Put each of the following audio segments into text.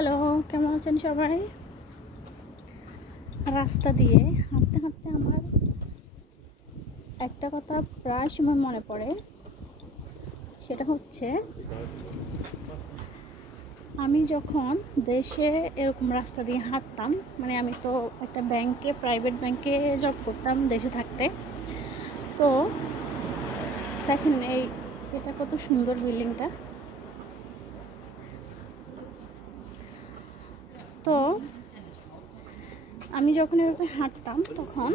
Hello, কেমন আছেন সবাই? রাস্তা দিয়ে হাঁটতে হাঁটতে আমার একটা কথা প্রায় সময় মনে পড়ে। সেটা হচ্ছে, আমি যখন দেশে এরকম রাস্তা দিয়ে হাঁটতাম, মানে আমি তো একটা ব্যাংকে, প্রাইভেট ব্যাংকে জব করতাম দেশে থাকতে। তো দেখেন এটা কত সুন্দর বিল্ডিংটা। তো আমি যখন এভাবে হাঁটতাম তখন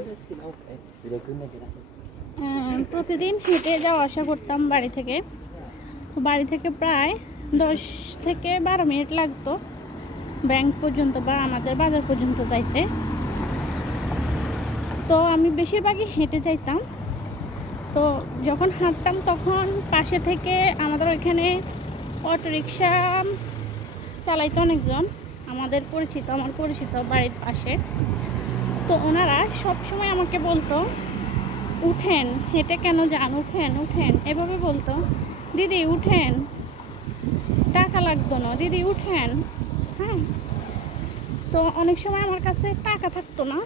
প্রতিদিন হেঁটে যাওয়া আসা করতাম বাড়ি থেকে। তো বাড়ি থেকে প্রায় 10 থেকে 12 মিনিট লাগতো ব্যাংক পর্যন্ত বা আমাদের বাজার পর্যন্ত যাইতে। তো আমি বেশিরভাগই হেঁটে যাইতাম। তো যখন হাঁটতাম তখন পাশে থেকে আমাদের ওইখানে অটোরিকশা চালাইতো অনেকজন, আমার পরিচিত বাড়ির পাশে। তো ওনারা সব সময় আমাকে বলতো, উঠেন, হেঁটে কেন যান, উঠেন উঠেন, এভাবে বলতো। দিদি উঠেন, টাকা লাগতো না, দিদি উঠেন। হ্যাঁ, তো অনেক সময় আমার কাছে টাকা থাকতো না,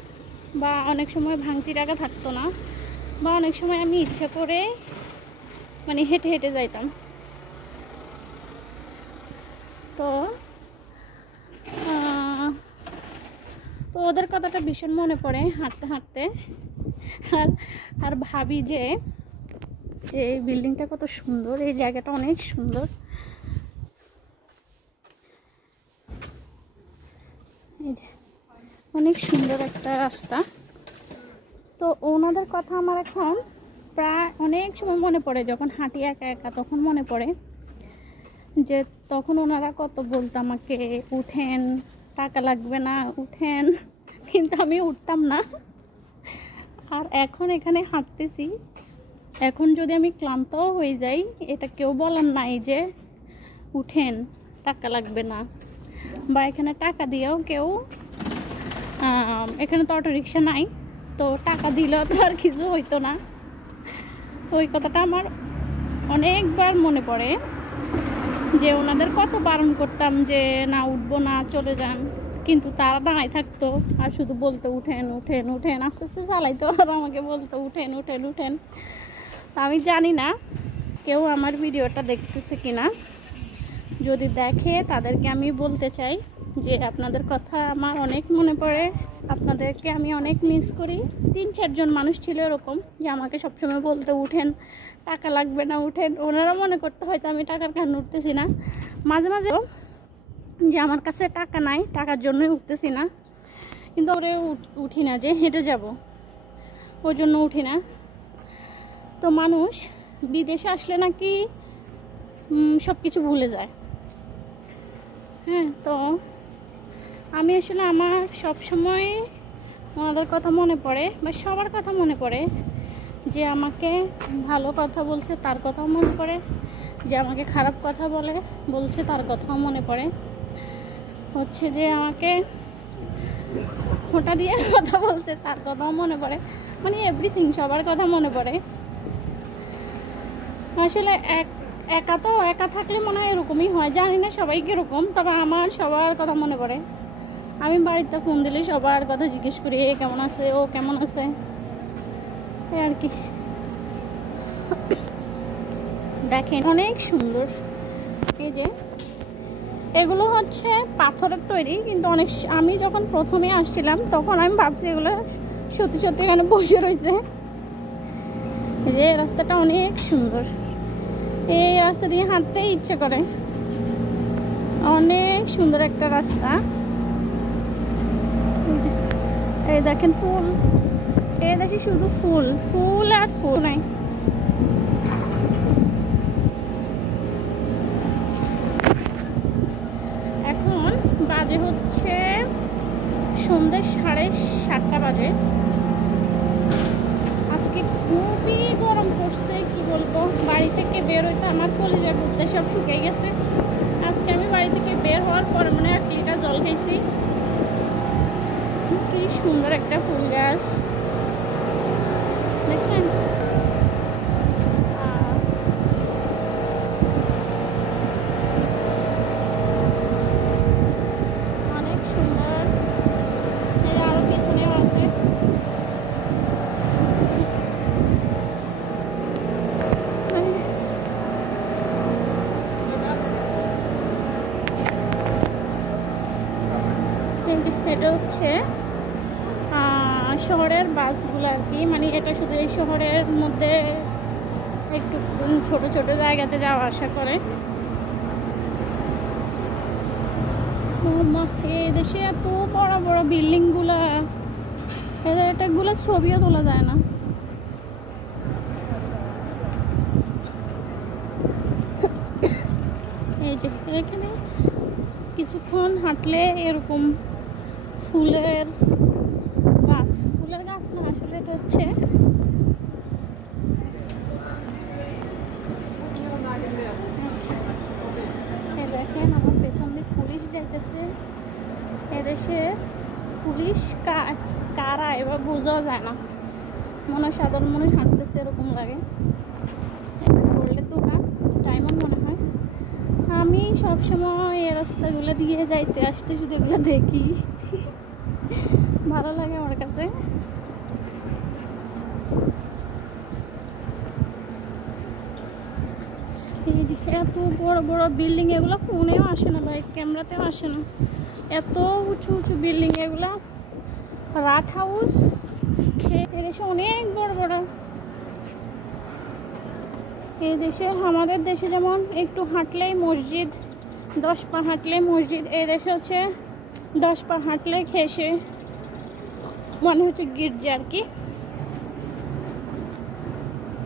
বা অনেক সময় ভাঙতি টাকা থাকতো না, বা অনেক সময় আমি ইচ্ছা করে মানে হেঁটে হেঁটে যাইতাম। তো তো ওদের কথাটা ভীষণ মনে পড়ে হাঁটতে হাঁটতে। আর ভাবি যে এই বিল্ডিংটা কত সুন্দর, এই জায়গাটা অনেক সুন্দর। এই যে অনেক সুন্দর একটা রাস্তা। তো ওনাদের কথা আমার এখন প্রায় অনেক সময় মনে পড়ে, যখন হাঁটি একা একা তখন মনে পড়ে যে তখন ওনারা কত বলতো আমাকে, উঠেন, টাকা লাগবে না, উঠেন। কিন্তু আমি উঠতাম না। আর এখন এখানে হাঁটতেছি, এখন যদি আমি ক্লান্তও হয়ে যাই, এটা কেউ বলার নাই যে উঠেন, টাকা লাগবে না। বা এখানে টাকা দিয়েও কেউ, এখানে তো অটো রিক্সা নাই, তো টাকা দিলেও তো আর কিছু হইতো না। তো ওই কথাটা আমার অনেকবার মনে পড়ে যে ওনাদের কত বারণ করতাম যে না, উঠবো না, চলে যান। কিন্তু তারা দাঁড়ায় থাকতো আর শুধু বলতো উঠেন উঠেন উঠেন, আস্তে আস্তে চালাইতো আর আমাকে বলতো উঠেন উঠেন উঠেন। আমি জানি না কেউ আমার ভিডিওটা দেখতেছে কিনা। যদি দেখে তাদেরকে আমি বলতে চাই যে আপনাদের কথা আমার অনেক মনে পড়ে, আপনাদেরকে আমি অনেক মিস করি। 3-4 জন মানুষ ছিল এরকম যে আমাকে সবসময় বলতে উঠেন, টাকা লাগবে না, উঠেন। ওনারা মনে করতে হয়তো আমি টাকার কারণে উঠতেছি না। মাঝে মাঝে যে আমার কাছে টাকা নাই, টাকার জন্যই উঠতেছি না, কিন্তু ওরে উঠি না যে হেঁটে যাব, ওই জন্য উঠি না। তো মানুষ বিদেশে আসলে নাকি সব কিছু ভুলে যায়। হ্যাঁ, তো আমি আসলে আমার সব সময় ওনাদের কথা মনে পড়ে, বা সবার কথা মনে পড়ে। যে আমাকে ভালো কথা বলছে তার কথাও মনে পড়ে, যে আমাকে খারাপ কথা বলছে তার কথাও মনে পড়ে, হচ্ছে যে আমাকে খোঁটা দিয়ে কথা বলছে তার কথাও মনে পড়ে। মানে এভরিথিং, সবার কথা মনে পড়ে। আসলে একা থাকলে মনে হয় এরকমই হয়, জানি না সবাই কীরকম, তবে আমার সবার কথা মনে পড়ে। আমি বাড়িতে ফোন দিলে সবার কথা জিজ্ঞেস করি, এ কেমন আছে, ও কেমন আছে, এই আর কি। দেখেন অনেক সুন্দর। এই যে এগুলো হচ্ছে পাথরের তৈরি, কিন্তু আমি যখন প্রথমে আসছিলাম তখন আমি ভাবছি এগুলো সত্যি সত্যি এখানে বসে রয়েছে। এই যে রাস্তাটা অনেক সুন্দর, এই রাস্তা দিয়ে হাঁটতে ইচ্ছে করে। অনেক সুন্দর একটা রাস্তা। এই দেখেন ফুল, এই দেশে শুধু ফুল ফুল আর ফুল নাই। এখন বাজে হচ্ছে সন্ধ্যে 7:30 বাজে। আজকে খুবই গরম পড়ছে, কি বলবো। বাড়ি থেকে বের হইতে আমার কলিজার বুদ্ধে সব শুকিয়ে গেছে। আজকে আমি বাড়ি থেকে বের হওয়ার পরে মনে হয় 1 লিটার জল খেয়েছি। কি সুন্দর একটা ফুল গাছ দেখছেন। এটা হচ্ছে শহরের বাসগুলো আর কি, মানে এটা শুধু এই শহরের মধ্যে একটু ছোট ছোট জায়গাতে যাওয়া আসা করে। এই দেশে এত বড় বড় বিল্ডিংগুলা, এটাগুলো ছবিও তোলা যায় না। এই যে এখানে কিছুক্ষণ হাঁটলে এরকম ফুলের গাছ না, আসলে এটা হচ্ছে দেখেন আমার পেছন দিকে পুলিশ যাইতেছে। এদেশে পুলিশ কারা এবার বোঝাও যায় না, মনে হয় সাধারণ মানুষ হাঁটতেছে এরকম লাগে। গোল্ডের দোকান ডায়মন্ড মনে হয়। আমি সবসময় এই রাস্তাগুলো দিয়ে যাইতে আসতে শুধু এগুলো দেখি, ভালো লাগে আমার কাছে। এই যে এত বড় বড় বিল্ডিং, এগুলো ফোনেও আসে না ভাই, ক্যামেরাতেও আসে না, এত উঁচু উঁচু বিল্ডিং এগুলো। রাট হাউস এদেশে অনেক বড় বড়। এই দেশে আমাদের দেশে যেমন একটু হাঁটলেই মসজিদ, 10 পা হাঁটলেই মসজিদ, এই দেশে হচ্ছে 10 পা হাঁটলেই খেসে মনে হচ্ছে গির্জা আর কি।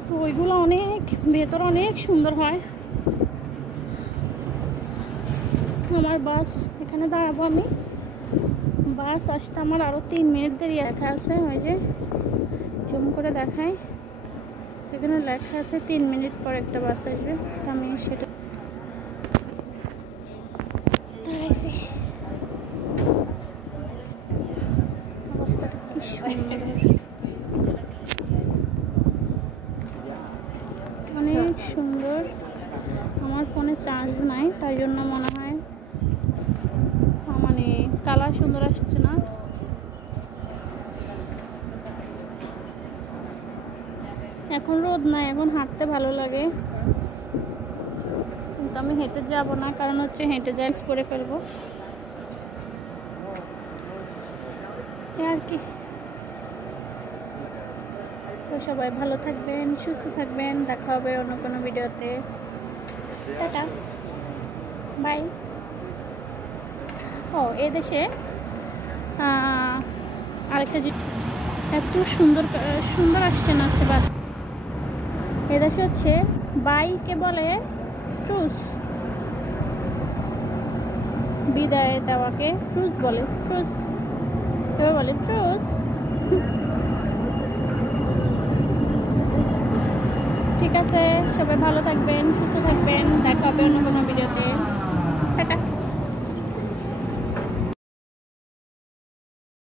তো ওইগুলো অনেক ভেতর অনেক সুন্দর হয়। আমার বাস এখানে দাঁড়াবো আমি, বাস আসতে আমার আরও 3 মিনিট দেরি লেখা আছে। ওই যে জুম করে দেখাই, এখানে লেখা আছে 3 মিনিট পর একটা বাস আসবে। আমি সেটা দাঁড়াইছি। অবস্থাটা কি সুন্দর, অনেক সুন্দর। আমার ফোনে চার্জ নাই, তাই জন্য মনে হয় মানে কালার সুন্দর আসছে না। এখন রোদ নাই, এখন হাঁটতে ভালো লাগে, কিন্তু আমি হেঁটে যাব না, কারণ হচ্ছে হেঁটে যাই করে ফেলবো আর কি। তো সবাই ভালো থাকবেন, সুস্থ থাকবেন, দেখা হবে অন্য কোনো ভিডিওতে। Tata, by. ও এদেশে আরেকটা এত সুন্দর সুন্দর আসছে না হচ্ছে বাদ। এদেশে হচ্ছে বাইকে বলে ক্রুজ, বিদায় দেওয়াকে ক্রুজ বলে, ক্রুজ এবার বলে ক্রুজ। ঠিক আছে, সবাই ভালো থাকবেন, সুস্থ থাকবেন, দেখা হবে অন্য কোনো ভিডিওতে। টাটা।